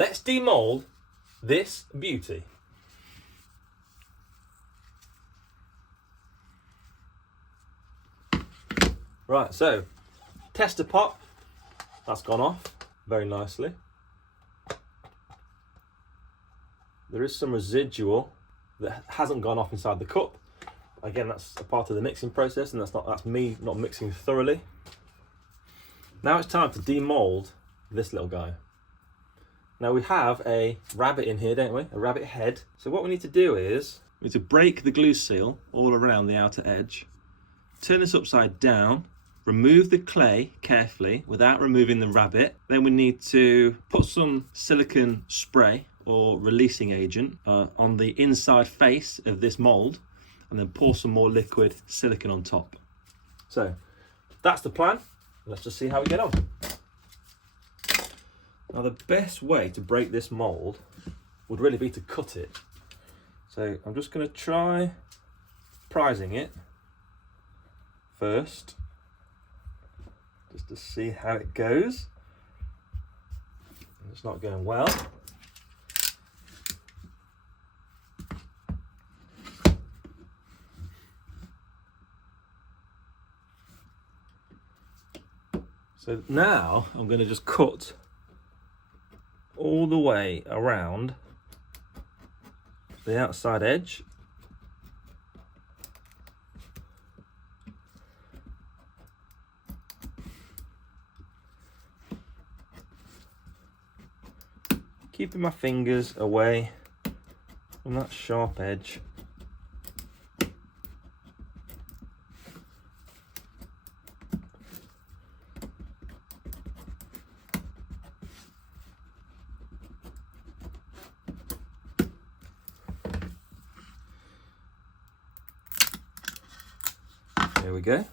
let's demould this beauty. Right, so tester pot, that's gone off very nicely. There is some residual that hasn't gone off inside the cup. Again, that's a part of the mixing process, and that's me not mixing thoroughly. Now it's time to demould this little guy. Now we have a rabbit in here, don't we? A rabbit head. So what we need to do is we need to break the glue seal all around the outer edge. Turn this upside down. Remove the clay carefully without removing the rabbit. Then we need to put some silicone spray or releasing agent on the inside face of this mould, and then pour some more liquid silicone on top. So that's the plan. Let's just see how we get on. Now the best way to break this mould would really be to cut it. So I'm just going to try prising it first, just to see how it goes. It's not going well. So now I'm going to just cut all the way around the outside edge. Keeping my fingers away from that sharp edge. There we go.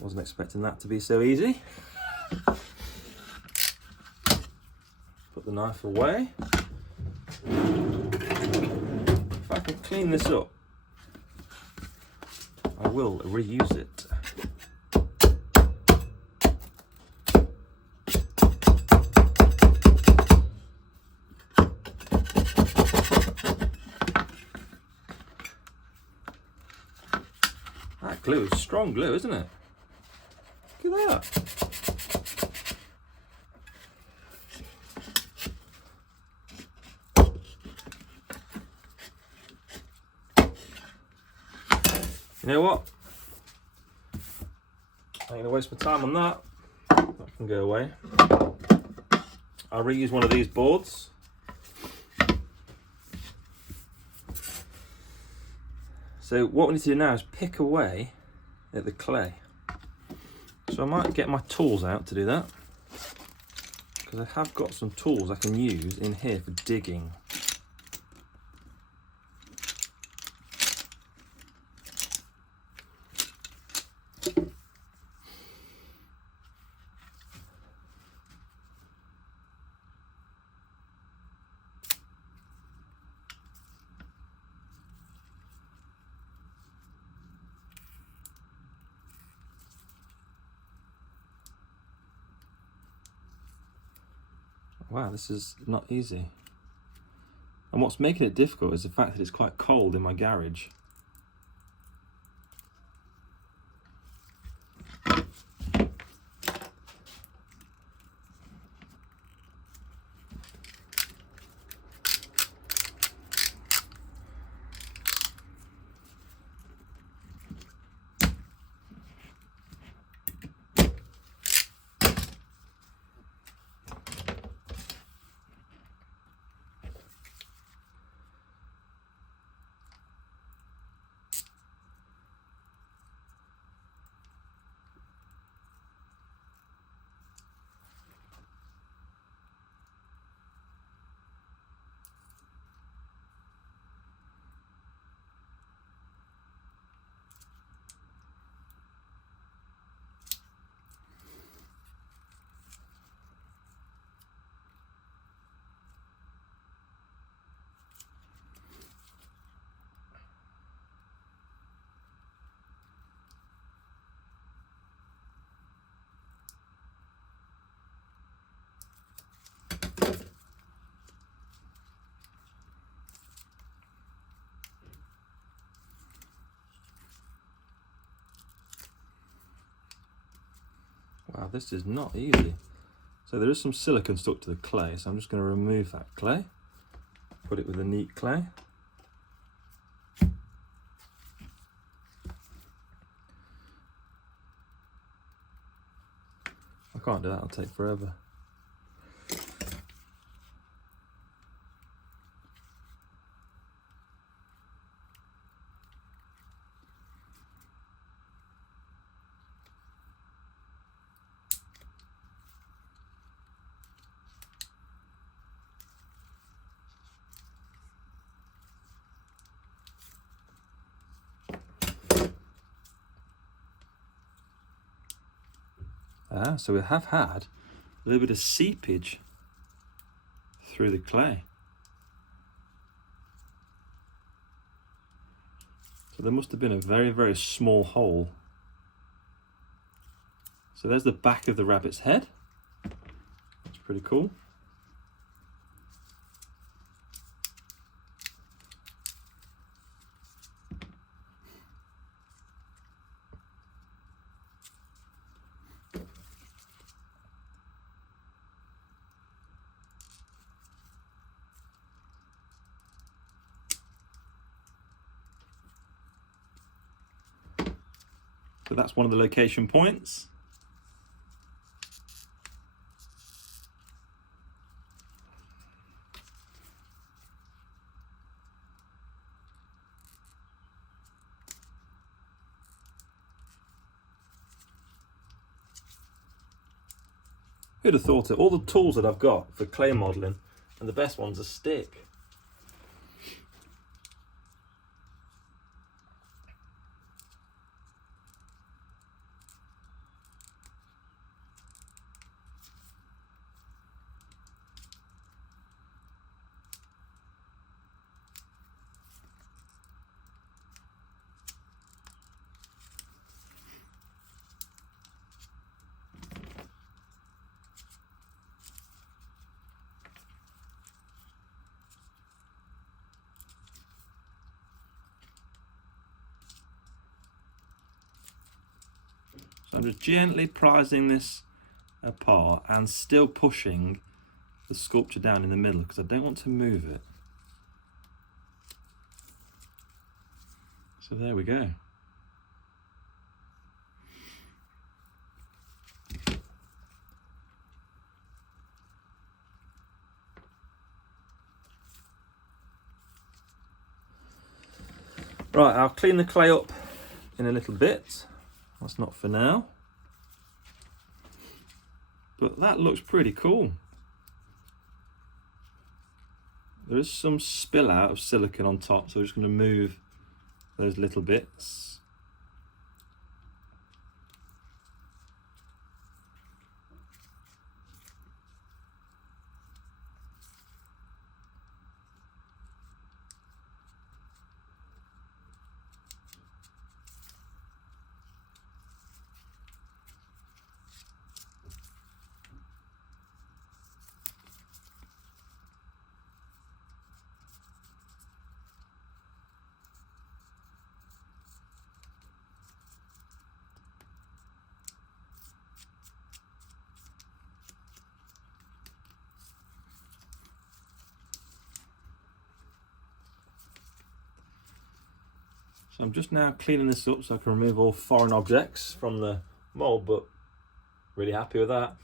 Wasn't expecting that to be so easy. Put the knife away. If I can clean this up, I will reuse it. That glue is strong glue, isn't it? Look at that. You know what? I ain't gonna waste my time on that. That can go away. I'll reuse one of these boards. So what we need to do now is pick away at the clay. So I might get my tools out to do that, because I have got some tools I can use in here for digging. Wow, this is not easy. And what's making it difficult is the fact that it's quite cold in my garage. this is not easy. So there is some silicone stuck to the clay, so I'm just going to remove that clay, put it with a neat clay. I can't do that, it'll take forever. So we have had a little bit of seepage through the clay. So there must have been a very, very small hole. So there's the back of the rabbit's head. That's pretty cool. So that's one of the location points. Who'd have thought it? All the tools that I've got for clay modelling, and the best ones are stick. So I'm just gently prising this apart and still pushing the sculpture down in the middle because I don't want to move it. So there we go. Right, I'll clean the clay up in a little bit. That's not for now. But that looks pretty cool. There is some spill out of silicone on top, so we're just going to move those little bits. So I'm just now cleaning this up so I can remove all foreign objects from the mould, but really happy with that.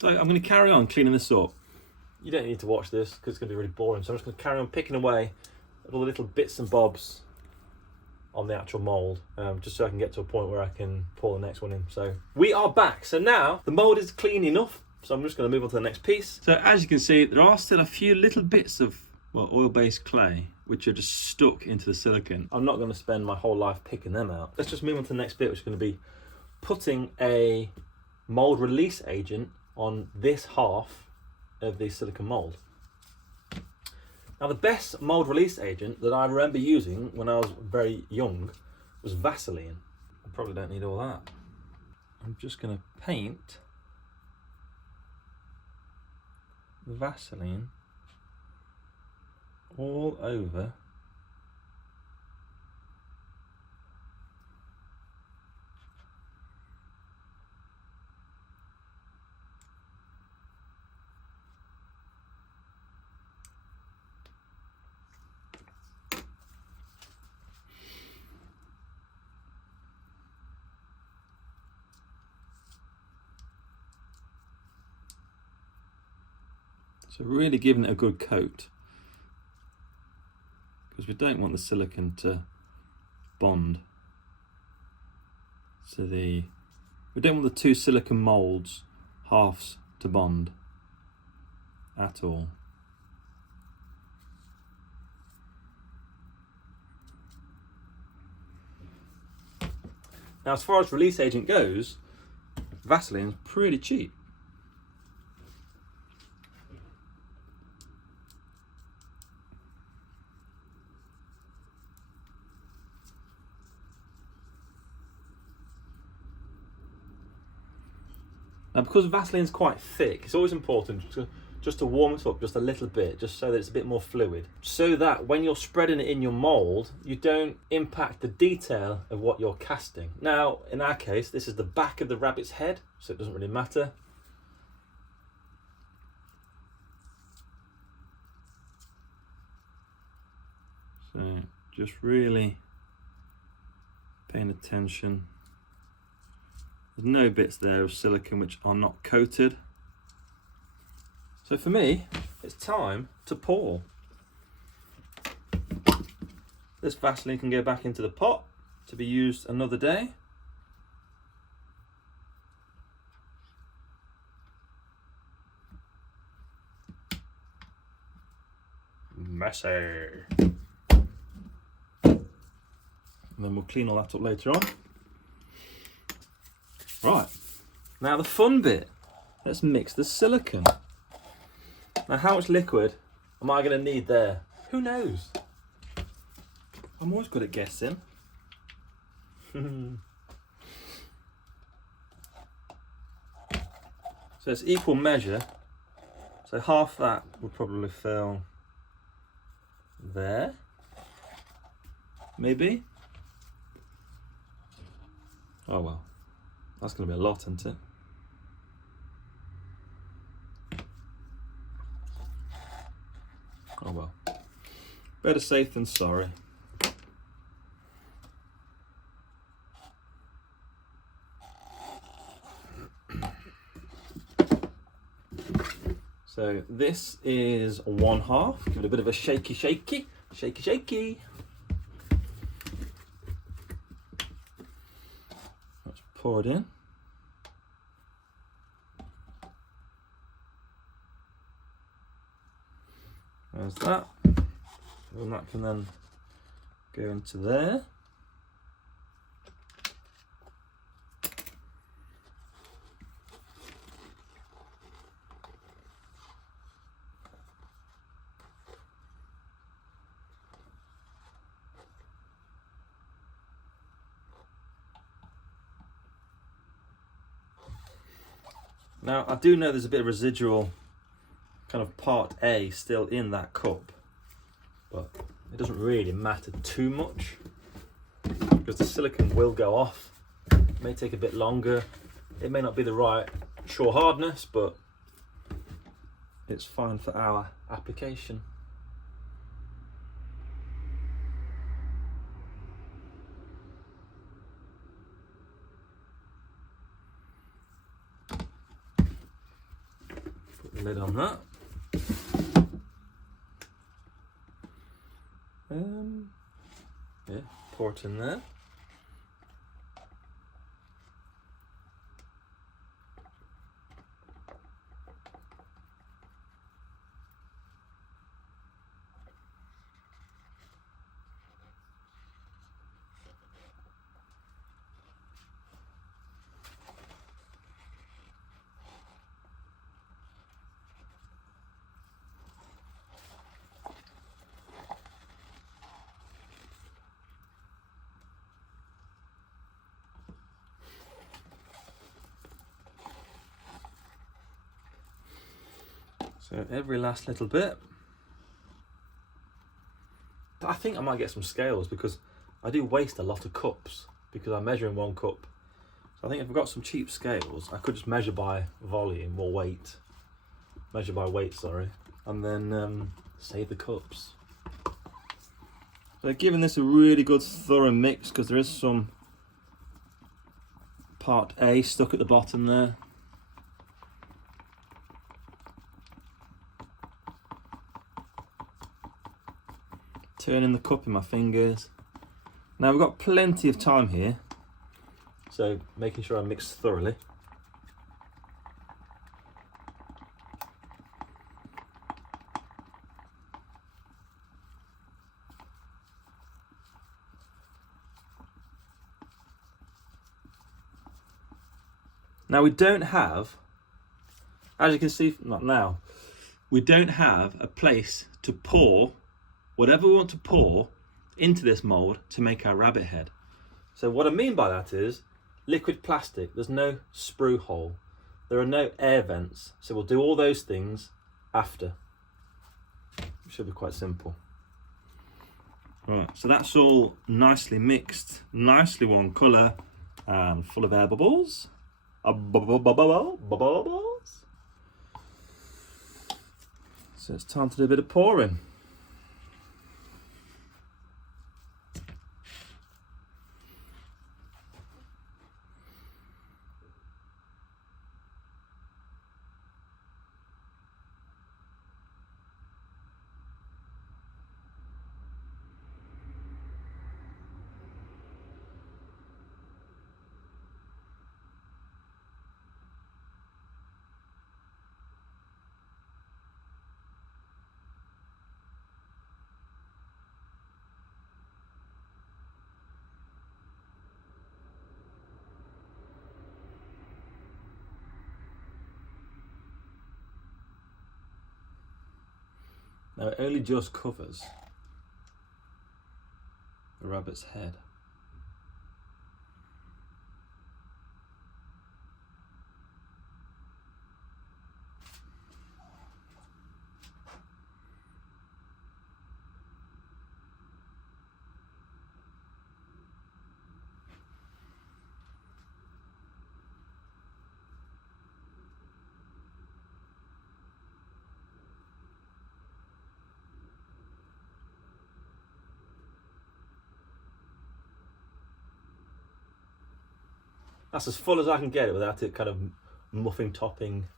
So I'm going to carry on cleaning this up. You don't need to watch this because it's going to be really boring, so I'm just going to carry on picking away at all the little bits and bobs on the actual mould, just so I can get to a point where I can pour the next one in. So we are back. So now the mould is clean enough, so I'm just going to move on to the next piece. So as you can see, there are still a few little bits of, well, oil-based clay which are just stuck into the silicone. I'm not going to spend my whole life picking them out. Let's just move on to the next bit, which is going to be putting a mould release agent on this half of the silicone mould. Now, the best mould release agent that I remember using when I was very young was Vaseline. I probably don't need all that. I'm just going to paint the Vaseline all over So really giving it a good coat, because we don't want the silicone to bond to we don't want the two silicone moulds halves to bond at all. Now, as far as release agent goes, Vaseline's pretty cheap. Now, because Vaseline's quite thick, it's always important just to warm it up just a little bit, just so that it's a bit more fluid, so that when you're spreading it in your mould, you don't impact the detail of what you're casting. Now, in our case, this is the back of the rabbit's head, so it doesn't really matter. So just really paying attention. There's no bits there of silicone which are not coated. So for me, it's time to pour. This Vaseline can go back into the pot to be used another day. Messy. And then we'll clean all that up later on. Right, now the fun bit. Let's mix the silicone. Now, how much liquid am I going to need there? Who knows? I'm always good at guessing. So it's equal measure. So half that would probably fill there. Maybe. Oh well. That's going to be a lot, isn't it? Oh well. Better safe than sorry. So this is 1/2. Give it a bit of a shaky. Let's pour it in. There's that. And that can then go into there. Now, I do know there's a bit of residual kind of part A still in that cup, but it doesn't really matter too much because the silicone will go off. It may take a bit longer. It may not be the right shore hardness, but it's fine for our application. Put the lid on that. Yeah, pour it dropped in there. So every last little bit. I think I might get some scales because I do waste a lot of cups because I measure in 1 cup. So I think if I've got some cheap scales, I could just measure by volume or weight. Measure by weight, sorry. And then save the cups. So giving this a really good thorough mix because there is some part A stuck at the bottom there. Turning the cup in my fingers. Now we've got plenty of time here, so making sure I mix thoroughly. Now we don't have, as you can see, not now, we don't have a place to pour whatever we want to pour into this mould to make our rabbit head. So what I mean by that is liquid plastic, there's no sprue hole, there are no air vents, so we'll do all those things after. It should be quite simple. Right, so that's all nicely mixed, nicely one colour and full of air bubbles. Bubbles. So it's time to do a bit of pouring. Now it only just covers the rabbit's head. That's as full as I can get it without it kind of muffin topping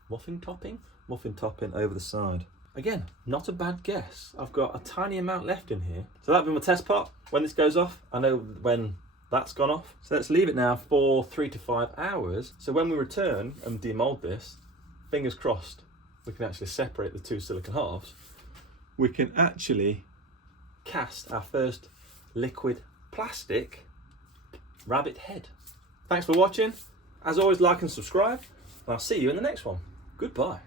over the side. Again, not a bad guess. I've got a tiny amount left in here. So that'll be my test pot. When this goes off, I know when that's gone off. So let's leave it now for 3 to 5 hours. So when we return and demold this, fingers crossed, we can actually separate the 2 silicone halves. We can actually cast our first liquid plastic rabbit head. Thanks for watching. As always, like and subscribe, and I'll see you in the next one. Goodbye.